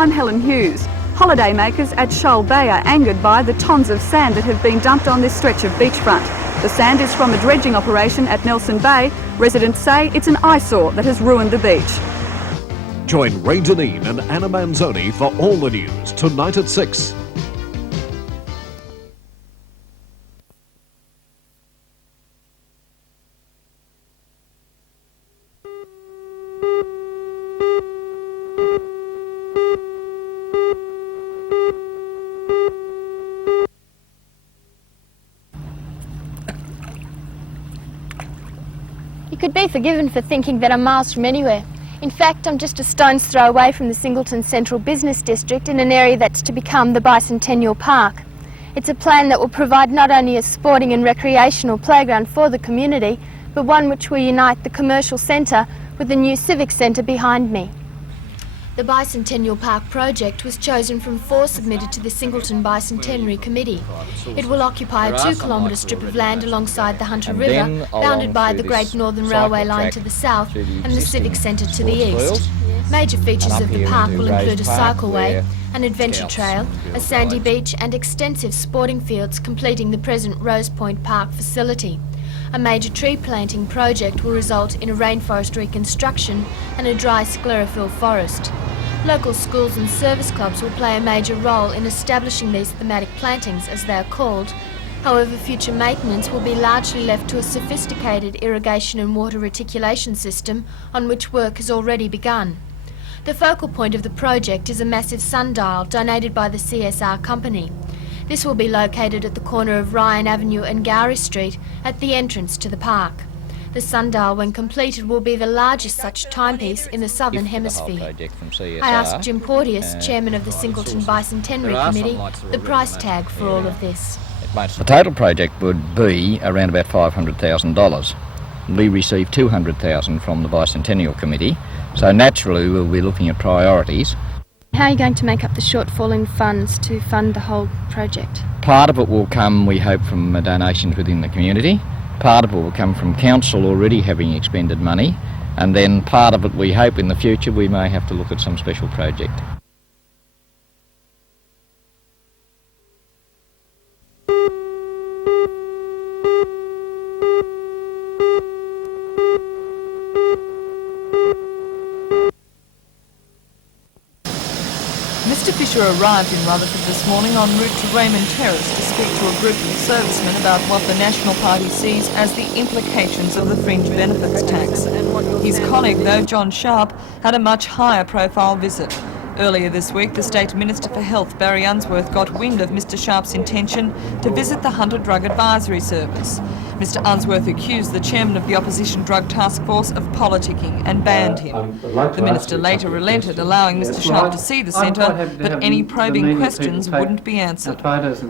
I'm Helen Hughes. Holidaymakers at Shoal Bay are angered by the tons of sand that have been dumped on this stretch of beachfront. The sand is from a dredging operation at Nelson Bay. Residents say it's an eyesore that has ruined the beach. Join Ray Deneen and Anna Manzoni for all the news tonight at 6. You could be forgiven for thinking that I'm miles from anywhere. In fact, I'm just a stone's throw away from the Singleton Central Business District in an area that's to become the Bicentennial Park. It's a plan that will provide not only a sporting and recreational playground for the community, but one which will unite the commercial centre with the new civic centre behind me. The Bicentennial Park project was chosen from 4 submitted to the Singleton Bicentenary Committee. It will occupy a 2-kilometre strip of land alongside the Hunter River, bounded by the Great Northern Railway line to the south and the Civic Centre to the east. Major features of the park will include a cycleway, an adventure trail, a sandy beach and extensive sporting fields completing the present Rose Point Park facility. A major tree planting project will result in a rainforest reconstruction and a dry sclerophyll forest. Local schools and service clubs will play a major role in establishing these thematic plantings, as they are called. However, future maintenance will be largely left to a sophisticated irrigation and water reticulation system on which work has already begun. The focal point of the project is a massive sundial donated by the CSR company. This will be located at the corner of Ryan Avenue and Gowrie Street at the entrance to the park. The sundial, when completed, will be the largest such timepiece in the Southern Hemisphere. I asked Jim Porteous, chairman of the Singleton Bicentenary Committee, the price tag for all of this. The total project would be around about $500,000. We received $200,000 from the Bicentennial Committee, so naturally we'll be looking at priorities. How are you going to make up the shortfall in funds to fund the whole project? Part of it will come, we hope, from donations within the community. Part of it will come from council already having expended money. And then part of it, we hope, in the future we may have to look at some special project. Mr Fisher arrived in Rutherford this morning en route to Raymond Terrace to speak to a group of servicemen about what the National Party sees as the implications of the fringe benefits tax. His colleague, though, John Sharp, had a much higher profile visit. Earlier this week, the State Minister for Health, Barry Unsworth, got wind of Mr Sharp's intention to visit the Hunter Drug Advisory Service. Mr Unsworth accused the chairman of the Opposition Drug Task Force of politicking and banned him. The minister later relented, allowing Mr Sharp to see the centre, but any probing questions wouldn't be answered.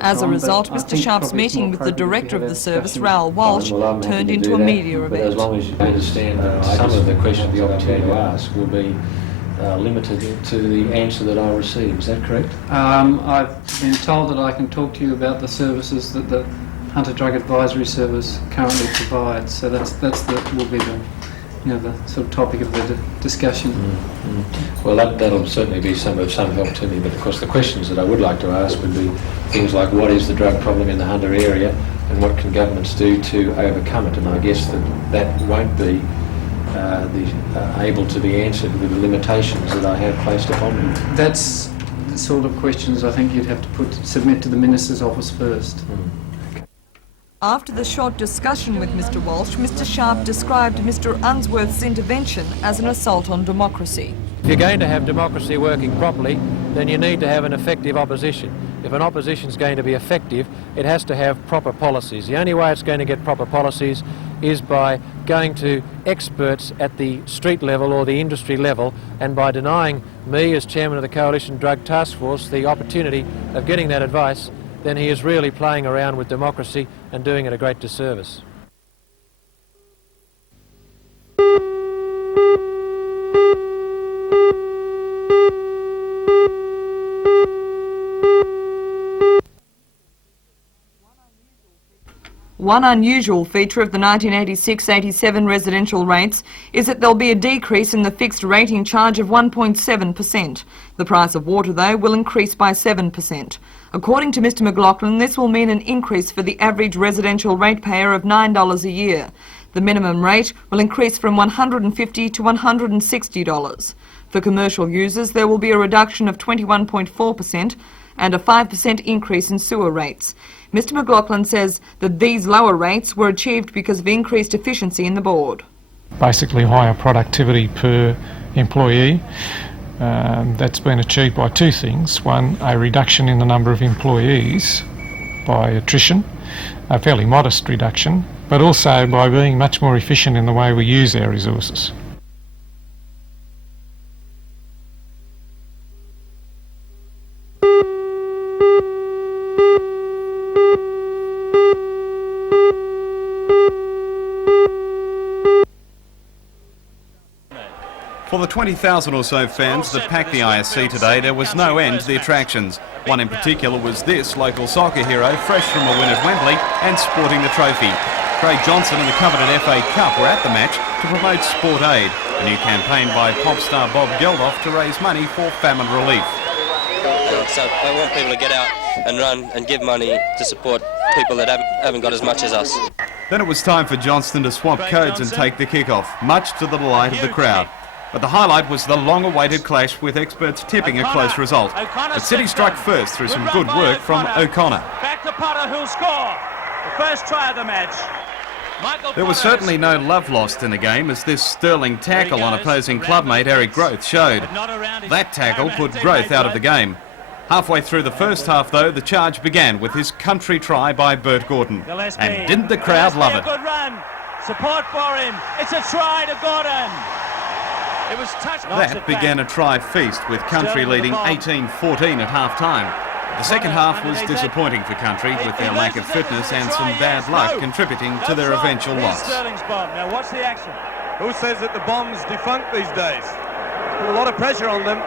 As a result, Mr Sharp's meeting with the director of the service, Raoul Walsh, turned into a media event. As long as you understand some of the questions the opportunity to ask will be limited to the answer that I receive. Is that correct? I've been told that I can talk to you about the services that the Hunter Drug Advisory Service currently provides. So will be the sort of topic of the discussion. Well, that'll certainly be some help to me. But of course, the questions that I would like to ask would be things like, what is the drug problem in the Hunter area, and what can governments do to overcome it? And I guess that won't be able to be answered with the limitations that I have placed upon me. That's the sort of questions I think you'd have to submit to the Minister's office first. After the short discussion with Mr Walsh, Mr Sharp described Mr Unsworth's intervention as an assault on democracy. If you're going to have democracy working properly, then you need to have an effective opposition. If an opposition is going to be effective, it has to have proper policies. The only way it's going to get proper policies is by going to experts at the street level or the industry level, and by denying me, as chairman of the Coalition Drug Task Force, the opportunity of getting that advice, then he is really playing around with democracy and doing it a great disservice. One unusual feature of the 1986-87 residential rates is that there'll be a decrease in the fixed rating charge of 1.7%. The price of water, though, will increase by 7%. According to Mr McLaughlin, this will mean an increase for the average residential ratepayer of $9 a year. The minimum rate will increase from $150 to $160. For commercial users, there will be a reduction of 21.4% and a 5% increase in sewer rates. Mr McLaughlin says that these lower rates were achieved because of increased efficiency in the board. Basically higher productivity per employee. That's been achieved by two things. One, a reduction in the number of employees by attrition, a fairly modest reduction, but also by being much more efficient in the way we use our resources. For the 20,000 or so fans that packed the ISC today, there was no end to the attractions. One in particular was this local soccer hero, fresh from a win at Wembley and sporting the trophy. Craig Johnson and the coveted FA Cup were at the match to promote Sport Aid, a new campaign by pop star Bob Geldof to raise money for famine relief. So I want people to get out and run and give money to support people that haven't got as much as us. Then it was time for Johnston to swap codes and take the kick-off, much to the delight of the crowd. But the highlight was the long-awaited clash, with experts tipping a close result. But City struck first through some good work from O'Connor. Back to Potter, who'll score the first try of the match. There was certainly no love lost in the game, as this sterling tackle on opposing clubmate Eric Groth showed. That tackle put Groth out of the game. Halfway through the first half, though, the charge began with his country try by Bert Gordon. And didn't the crowd love it? Good run. Support for him. It's a try to Gordon. It was touched. That began a try feast, with Country leading 18-14 at half-time. The second half was disappointing for Country, with their lack of fitness and some bad luck contributing to their eventual loss. Sterling's bomb. Now watch the action. Who says that the bomb's defunct these days? Put a lot of pressure on them.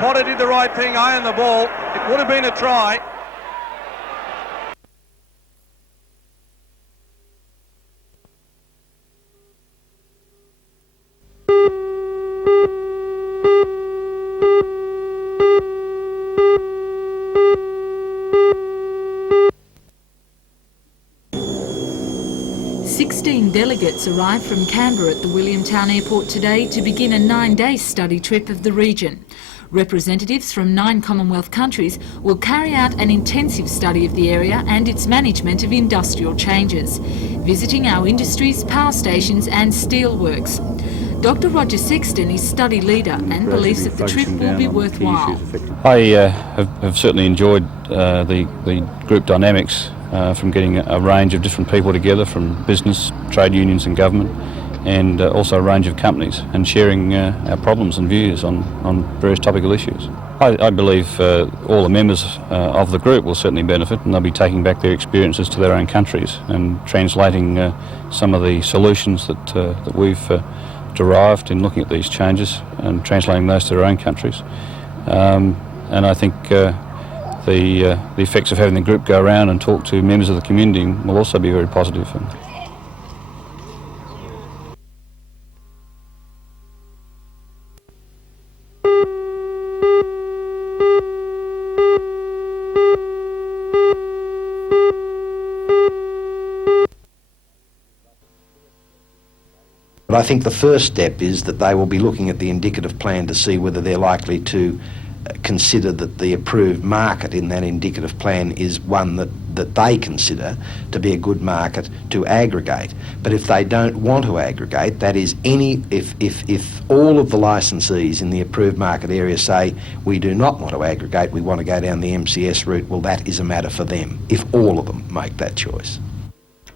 Potter did the right thing, eye on the ball. It would have been a try. Delegates arrived from Canberra at the Williamtown Airport today to begin a 9-day study trip of the region. Representatives from 9 Commonwealth countries will carry out an intensive study of the area and its management of industrial changes, visiting our industries, power stations and steelworks. Dr Roger Sexton is study leader and believes that the trip will be worthwhile. I have certainly enjoyed the group dynamics from getting a range of different people together, from business, trade unions and government, and also a range of companies, and sharing our problems and views on various topical issues. I believe all the members of the group will certainly benefit, and they'll be taking back their experiences to their own countries and translating some of the solutions that we've derived in looking at these changes and translating those to their own countries. And I think the effects of having the group go around and talk to members of the community will also be very positive. But I think the first step is that they will be looking at the indicative plan to see whether they're likely to consider that the approved market in that indicative plan is one that they consider to be a good market to aggregate. But if they don't want to aggregate, that is, if all of the licensees in the approved market area say we do not want to aggregate, we want to go down the MCS route, well, that is a matter for them, if all of them make that choice.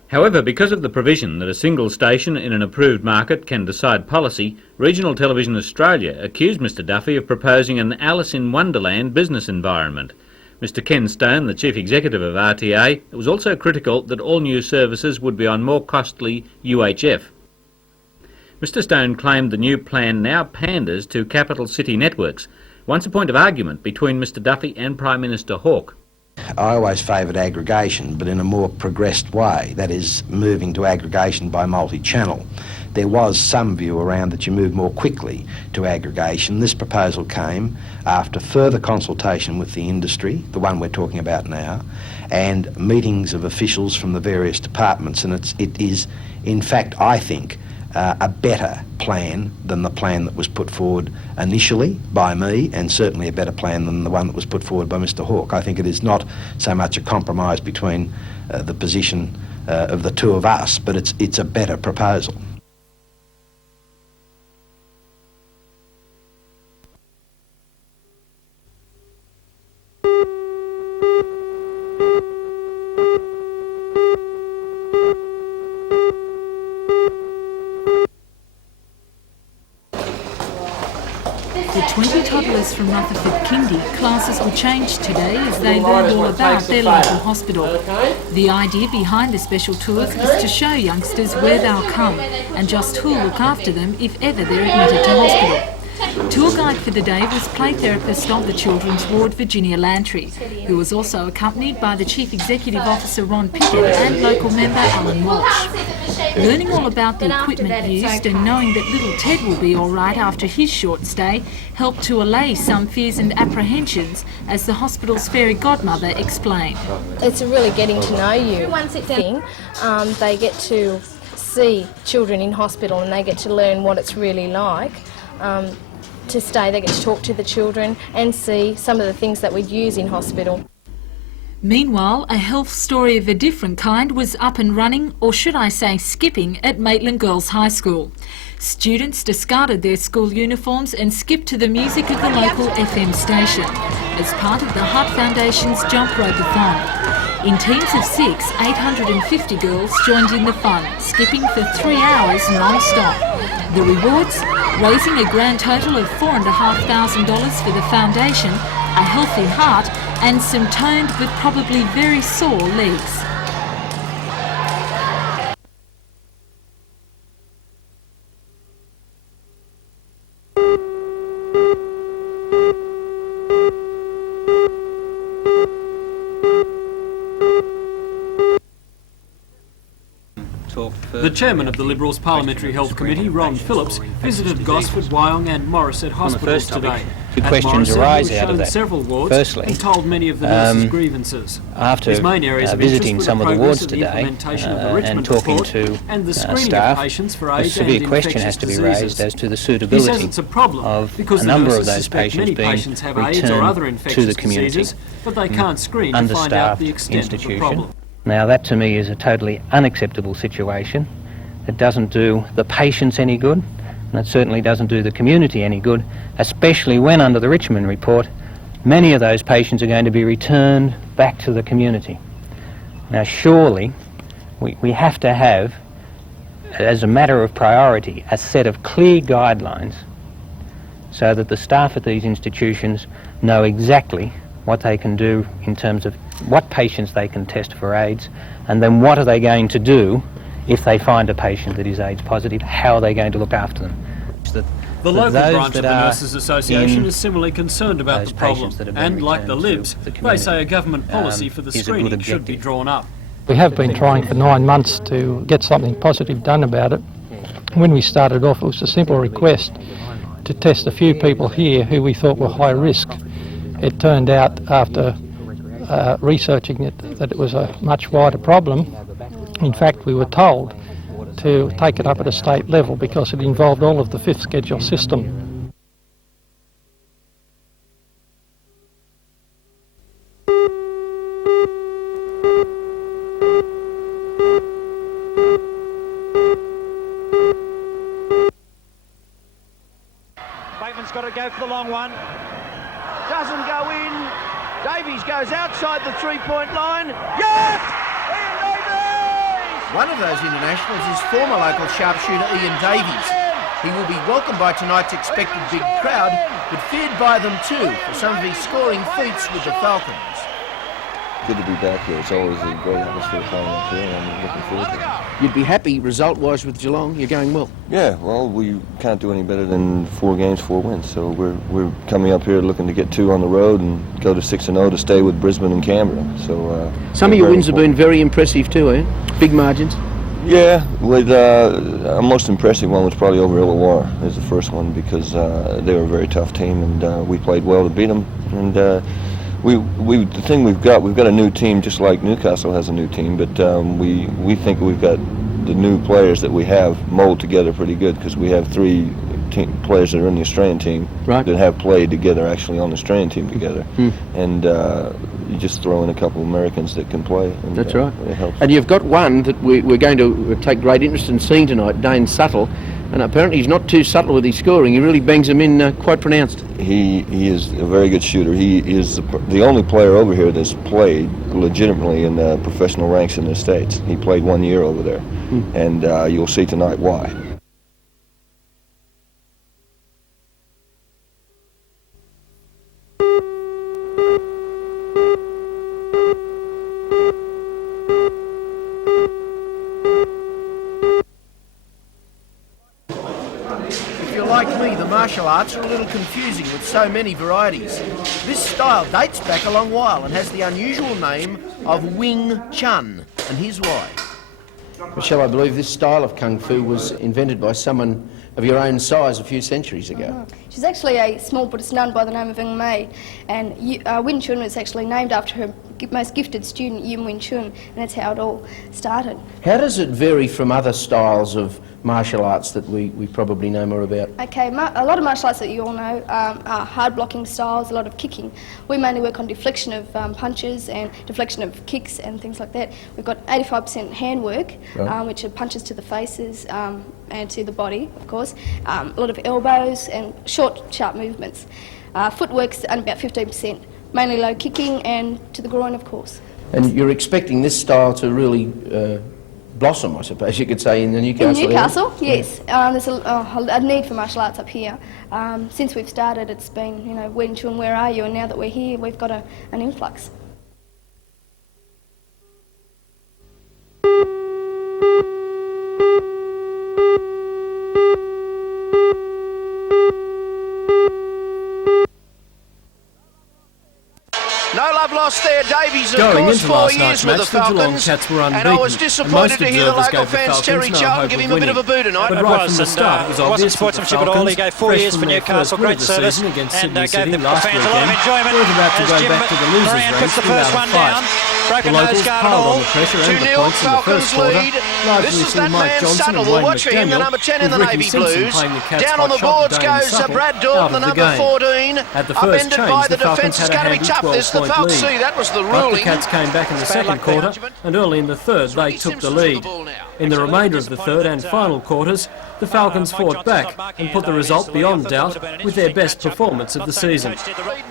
However, because of the provision that a single station in an approved market can decide policy, Regional Television Australia accused Mr Duffy of proposing an Alice in Wonderland business environment. Mr Ken Stone, the Chief Executive of RTA, was also critical that all new services would be on more costly UHF. Mr Stone claimed the new plan now panders to capital city networks, once a point of argument between Mr Duffy and Prime Minister Hawke. I always favoured aggregation, but in a more progressed way, that is, moving to aggregation by multi-channel. There was some view around that you move more quickly to aggregation. This proposal came after further consultation with the industry, the one we're talking about now, and meetings of officials from the various departments, and it is, in fact, I think, a better plan than the plan that was put forward initially by me, and certainly a better plan than the one that was put forward by Mr Hawke. I think it is not so much a compromise between the position of the two of us, but it's a better proposal. For 20 toddlers from Rutherford Kindy, classes were changed today as they learned all about their local hospital. The idea behind the special tours is to show youngsters where they'll come and just who'll look after them if ever they're admitted to hospital. Tour guide for the day was play therapist of the children's ward, Virginia Lantry, who was also accompanied by the Chief Executive Officer Ron Pickett and local member Alan Walsh. Learning all about the equipment used and knowing that little Ted will be all right after his short stay helped to allay some fears and apprehensions, as the hospital's fairy godmother explained. It's a really getting to know you thing. They get to see children in hospital and they get to learn what it's really like. To stay, they get to talk to the children and see some of the things that we'd use in hospital. Meanwhile, a health story of a different kind was up and running, or should I say skipping, at Maitland Girls High School. Students discarded their school uniforms and skipped to the music of the local FM station as part of the Hart Foundation's Jump Rope-a-thon. In teams of 6, 850 girls joined in the fun, skipping for 3 hours non-stop. The rewards? Raising a grand total of $4,500 for the foundation, a healthy heart and some toned but probably very sore legs. The chairman of the Liberals Parliamentary Health Committee, Ron Phillips, visited Gosford, Wyong and Morisset hospitals today. Two questions arise out of that. Several wards Firstly, and told many of the nurses' grievances. After His main areas of visiting interest some were of the progress wards of the today implementation of the Richmond and talking report to and the screening staff, of patients for a AIDS severe and question infectious has to be diseases. raised as to the He says suitability it's a problem of because a the number nurses of those suspect patients many being patients have AIDS or returned other to infectious the community diseases, but they can't screen to find out understaffed the extent of the institution. problem. Now that to me is a totally unacceptable situation. It doesn't do the patients any good, and it certainly doesn't do the community any good, especially when under the Richmond report many of those patients are going to be returned back to the community. Now surely we have to have, as a matter of priority, a set of clear guidelines so that the staff at these institutions know exactly what they can do in terms of what patients they can test for AIDS, and then what are they going to do if they find a patient that is AIDS positive, how are they going to look after them? The local branch of the Nurses Association is similarly concerned about the problem, and like the Libs, they say a government policy for the screening should be drawn up. We have been trying for 9 months to get something positive done about it. When we started off, it was a simple request to test a few people here who we thought were high risk. It turned out, after researching it, that it was a much wider problem. In fact, we were told to take it up at a state level because it involved all of the fifth schedule system. Bateman's got to go for the long one. Doesn't go in. Davies goes outside the three-point line. Yes! Ian Davies! One of those internationals is former local sharpshooter Ian Davies. He will be welcomed by tonight's expected big crowd, but feared by them too for some of his scoring feats with the Falcons. Good to be back here. It's always a great atmosphere playing up here, and I'm looking forward to it. You'd be happy result-wise with Geelong? You're going well? Yeah, well, we can't do any better than 4 games, 4 wins. So we're coming up here looking to get 2 on the road and go to 6-0 to stay with Brisbane and Canberra. So some of your wins have been very impressive too, eh? Big margins. Yeah, with our most impressive one was probably over Illawarra as the first one, because they were a very tough team, and we played well to beat them. And the thing we've got a new team, just like Newcastle has a new team, but we think we've got the new players that we have mold together pretty good, because we have 3 players that are in the Australian team that have played together actually on the Australian team together, and you just throw in a couple of Americans that can play. And, that's right. It helps. And you've got one that we're going to take great interest in seeing tonight, Dane Suttle, and apparently he's not too subtle with his scoring. He really bangs them in quite pronounced. He is a very good shooter. He is the only player over here that's played legitimately in the professional ranks in the States. He played 1 year over there, and you'll see tonight why. Martial arts are a little confusing with so many varieties. This style dates back a long while and has the unusual name of Wing Chun, and here's why. Michelle, I believe this style of Kung Fu was invented by someone of your own size a few centuries ago. She's actually a small Buddhist nun by the name of Ng Mei, and Wing Chun was actually named after her most gifted student, Yim Wing Chun, and that's how it all started. How does it vary from other styles of martial arts that we probably know more about? Okay, a lot of martial arts that you all know are hard blocking styles, a lot of kicking. We mainly work on deflection of punches and deflection of kicks and things like that. We've got 85% handwork, which are punches to the faces and to the body, of course. A lot of elbows and short, sharp movements. Footwork's only about 15%, mainly low kicking and to the groin, of course. And you're expecting this style to really blossom, I suppose you could say, in the Newcastle In Newcastle, yes. There's a need for martial arts up here. Since we've started, it's been, you know, Wing Chun, where are you? And now that we're here, we've got an influx. No love lost there. Davies, of Going course, into 4 last years night's with match, the Falcons, Geelong Cats were unbeaten, and I was disappointed to hear the local fans Terry Charlton give him a bit of a boo tonight. But right from the start, it was obvious that the Sportsmanship at all. He Falcons, gave 4 years for Newcastle, great service, against and Sydney gave City the last fans a lot of weekend, enjoyment. were about to As go Jim back to the losers' Moran ranks puts the first without a one down. fight. Broken The nose locals guard and piled all. on the pressure and the 2-0 points in the Falcons first quarter, lead. largely This is through that Mike man Johnson Suttle. and We'll Wayne watch for him, the McDaniel, number 10 in the with Navy Ricky Simpson Blues. playing the Cats Down by on the shot boards Dane goes Suttle Brad out Dalton, of the the number game. 14. At the first Upended change, by the the defence. Falcons It's had a going to be handy tough, this. The 12-point Falcons lead. see, that was the But the ruling. Cats came back in the second quarter, and early in the third they took the lead. In the remainder of the third and final quarters, the Falcons fought back and put the result beyond doubt with their best performance of the season.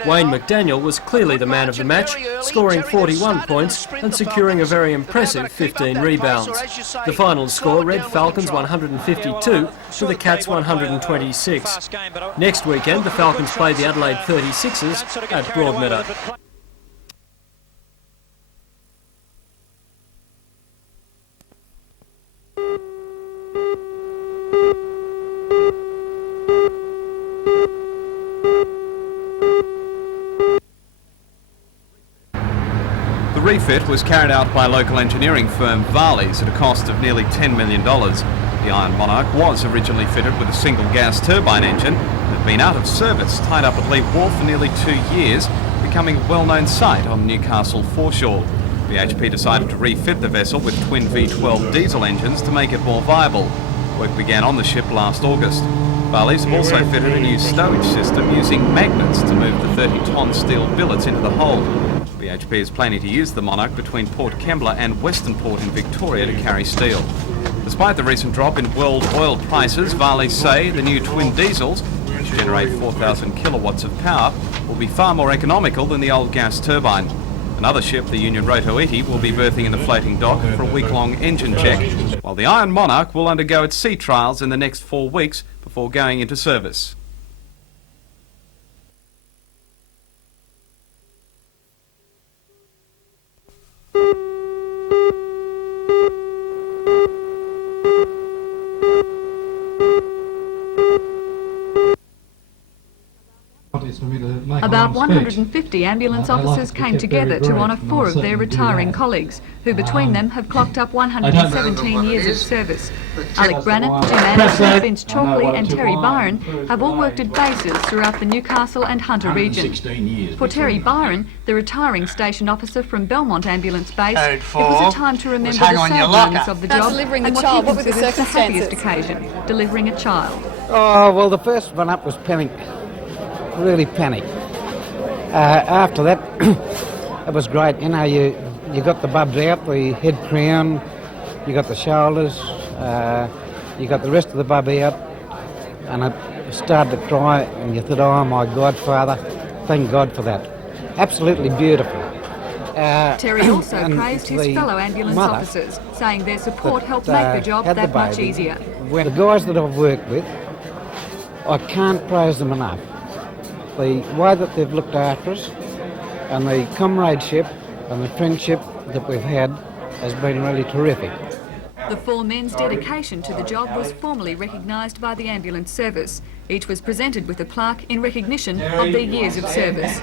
Wayne McDaniel was clearly the man of the match, scoring 41 points and securing a very impressive 15 rebounds. The final score read Falcons 152 to the Cats 126. Next weekend, the Falcons play the Adelaide 36ers at Broadmeadow. The refit was carried out by local engineering firm Varley's at a cost of nearly $10 million. The Iron Monarch was originally fitted with a single gas turbine engine that had been out of service, tied up at Lee Wharf for nearly 2 years, becoming a well-known site on the Newcastle foreshore. BHP decided to refit the vessel with twin V12 diesel engines to make it more viable. Work began on the ship last August. Varley's have also fitted a new stowage system using magnets to move the 30-ton steel billets into the hold. BHP is planning to use the Monarch between Port Kembla and Western Port in Victoria to carry steel. Despite the recent drop in world oil prices, Varley's say the new twin diesels, which generate 4,000 kilowatts of power, will be far more economical than the old gas turbine. Another ship, the Union Rotoiti, will be berthing in the floating dock for a week-long engine check, while the Iron Monarch will undergo its sea trials in the next 4 weeks before going into service. About 150 ambulance officers came together to honour 4 of their retiring colleagues, who between them have clocked up 117 years of service. Alec Brannan, Jim Anderson, Vince Chalkley and Terry Byron have all worked at bases throughout the Newcastle and Hunter region. For Terry Byron, the retiring station officer from Belmont Ambulance Base, it was a time to remember the sad moments of the job delivering and the what child. he What were the considers the happiest circumstances? occasion, delivering a child. Oh, well, the first one up was panic, really panic. After that, it was great. You know, you got the bubs out, the head crown, you got the shoulders, you got the rest of the bub out, and it started to cry, and you thought, oh my God, Father, thank God for that. Absolutely beautiful. Terry also praised his the fellow ambulance mother officers, saying their support helped that, make the job had the that much baby. easier. The guys that I've worked with, I can't praise them enough. The way that they've looked after us and the comradeship and the friendship that we've had has been really terrific. The 4 men's dedication to the job was formally recognised by the ambulance service. Each was presented with a plaque in recognition of their years of service.